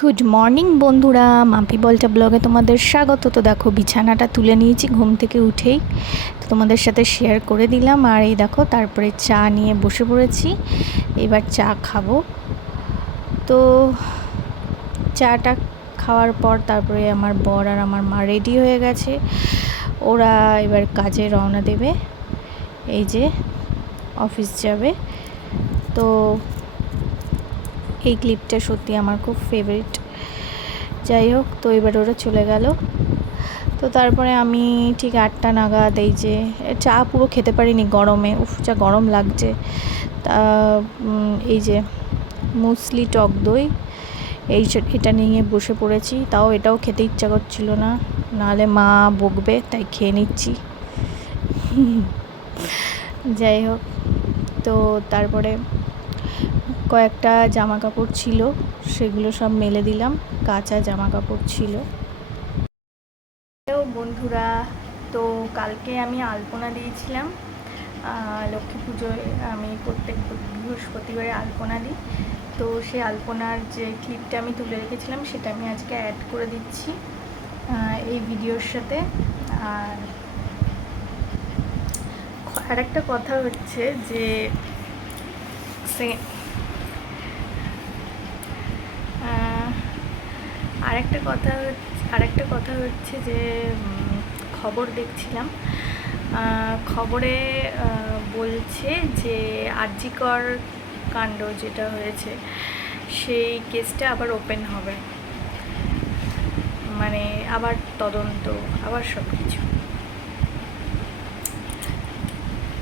Good morning বন্ধুরা, মাম্পি বলটা ব্লগে তোমাদের স্বাগত। তো দেখো বিছানাটা তুলে নিয়েছি ঘুম থেকে উঠেই, তো তোমাদের সাথে শেয়ার করে দিলাম। আর এই দেখো তারপরে চা নিয়ে বসে পড়েছি, এবার চা খাবো। তো চাটা খাওয়ার পর তারপরে আমার বর আর আমার মা রেডি হয়ে গেছে, ওরা এবার কাজে রওনা দেবে, এই যে অফিস যাবে। তো এই ক্লিপটা সত্যি আমার খুব ফেভারিট। যাই হোক, তো এবার ওরা চলে গেল। তো তারপরে আমি ঠিক 8টা নাগাদ এই যে চা পুরো খেতে পারিনি গরমে, যা গরম লাগছে। তা এই যে মুসলি টক দই এটা নিয়ে বসে পড়েছি। তাও এটাও খেতে ইচ্ছা করছিল না, নাহলে মা বকবে, তাই খেয়ে নিচ্ছি। যাই হোক, তো তারপরে কয়েকটা জামা কাপড় ছিল, সেগুলো সব মেলে দিলাম, কাঁচা জামা কাপড় ছিল। বন্ধুরা, তো কালকে আমি আলপনা দিয়েছিলাম লক্ষ্মী পুজোয়। আমি প্রত্যেক বৃহস্পতিবারে আলপনা দিই, তো সেই আলপনার যে ক্লিপটা আমি তুলে রেখেছিলাম সেটা আমি আজকে অ্যাড করে দিচ্ছি এই ভিডিওর সাথে। আর একটা কথা হচ্ছে যে আরেকটা কথা হচ্ছে যে খবর দেখছিলাম, খবরে বলছে যে আরজি কর কাণ্ড যেটা হয়েছে সেই কেসটা আবার ওপেন হবে, মানে আবার তদন্ত, আবার সব কিছু।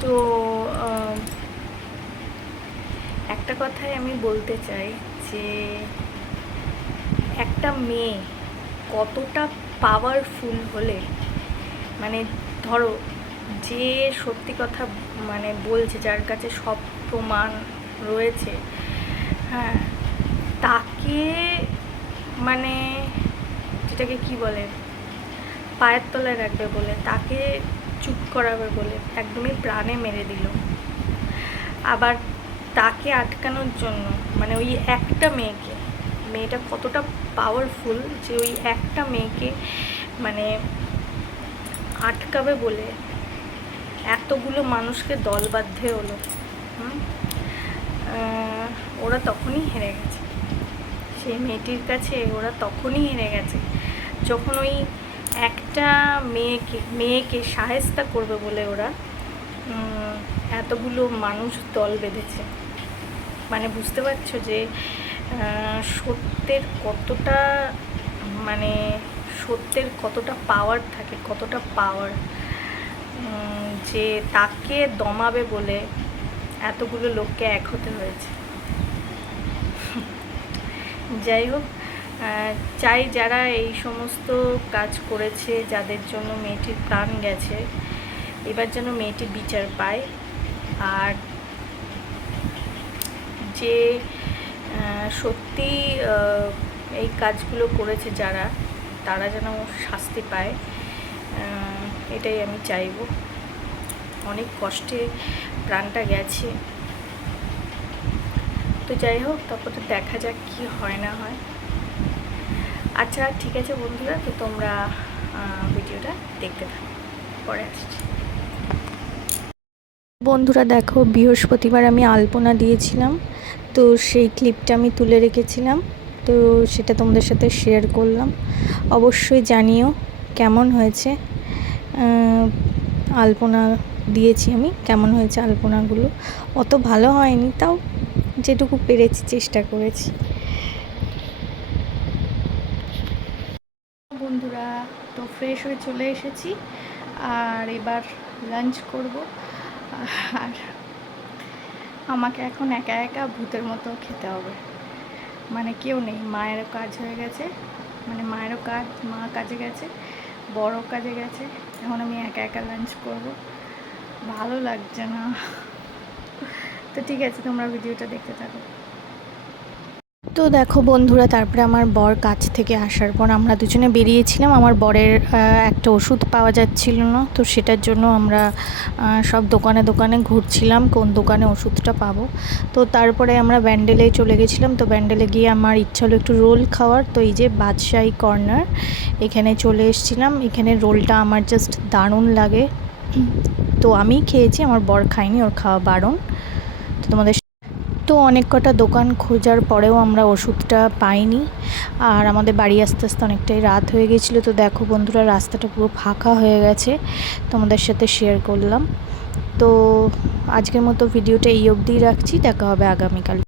তো একটা কথাই আমি বলতে চাই যে একটা মেয়ে কতটা পাওয়ারফুল হলে, মানে ধরো যে সত্যি কথা মানে বলছে, যার কাছে সব প্রমাণ রয়েছে, হ্যাঁ, তাকে মানে যেটাকে কি বলে পায়ের তলায় রাখবে বলে, তাকে চুপ করাবে বলে একদমই প্রাণে মেরে দিল। আবার তাকে আটকানোর জন্য মানে ওই একটা মেয়েটা কতটা পাওয়ারফুল যে ওই একটা মেয়েকে মানে আটকাবে বলে এতগুলো মানুষকে দলবাধ্যে হলো। ওরা তখনই হেরে গেছে, সেই মেয়েটির কাছে ওরা তখনই হেরে গেছে যখন ওই একটা মেয়েকে শায়েস্তা করবে বলে ওরা এতগুলো মানুষ দল বেঁধেছে। মানে বুঝতে পারছো যে সত্যের কতটা মানে সত্যের কতটা পাওয়ার থাকে, কতটা পাওয়ার, যে তাকে দমাবে বলে এতগুলো লোককে এক হতে হয়েছে। যাই হোক, চাই যারা এই সমস্ত কাজ করেছে, যাদের জন্য মেয়েটির প্রাণ গেছে, এবার যেন মেয়েটি বিচার পায়। আর যে সত্যি এই কাজগুলো করেছে যারা, তারা যেন শাস্তি পায়, এটাই আমি চাইব। অনেক কষ্টে প্রাণটা গেছে। তো যাই হোক, তারপরে দেখা যাক কি হয় না হয়। আচ্ছা ঠিক আছে বন্ধুরা, তো তোমরা ভিডিওটা দেখতে থাকো, পরে আসছি। বন্ধুরা দেখো, বৃহস্পতিবার আমি আলপনা দিয়েছিলাম, তো সেই ক্লিপটা আমি তুলে রেখেছিলাম, তো সেটা তোমাদের সাথে শেয়ার করলাম। অবশ্যই জানিও কেমন হয়েছে। আলপনা দিয়েছি আমি, কেমন হয়েছে আলপনাগুলো। অত ভালো হয়নি, তাও যেটুকু পেরেছি চেষ্টা করেছি। বন্ধুরা, তো ফ্রেশ হয়ে চলে এসেছি, আর এবার লাঞ্চ করব। আর আমাকে এখন একা একা ভূতের মতো খেতে হবে, মানে কেউ নেই, মায়েরও কাজ হয়ে গেছে, মানে মায়েরও কাজ, মা কাজে গেছে, বড় কাজে গেছে, এখন আমি একা একা লাঞ্চ করব, ভালো লাগছে না। তো ঠিক আছে, তোমরা ভিডিওটা দেখতে থাকো। তো দেখো বন্ধুরা, তারপরে আমার বর কাজ থেকে আসার পর আমরা দুজনে বেরিয়েছিলাম। আমার বরের একটা ওষুধ পাওয়া যাচ্ছিল না, তো সেটার জন্য আমরা সব দোকানে দোকানে ঘুরছিলাম কোন দোকানে ওষুধটা পাবো। তো তারপরে আমরা ব্যান্ডেলে চলে গেছিলাম। তো ব্যান্ডেলে গিয়ে আমার ইচ্ছা হলো একটু রোল খাওয়ার। তো এই যে বাদশাহী কর্নার, এখানে চলে এসেছিলাম। এখানে রোলটা আমার জাস্ট দারুণ লাগে। তো আমি খেয়েছি, আমার বর খায়নি, ওর খাওয়া বারণ। তো তোমাদের তো অনেক কটা দোকান খোঁজার পরেও আমরা ওষুধটা পাইনি, আর আমাদের বাড়ি আস্তে আস্তে অনেকটাই রাত হয়ে গেছিলো। তো দেখো বন্ধুরা, রাস্তাটা পুরো ফাঁকা হয়ে গেছে, তোমাদের সাথে শেয়ার করলাম। তো আজকের মতো ভিডিওটা এই অবধিই রাখছি, দেখা হবে আগামীকাল।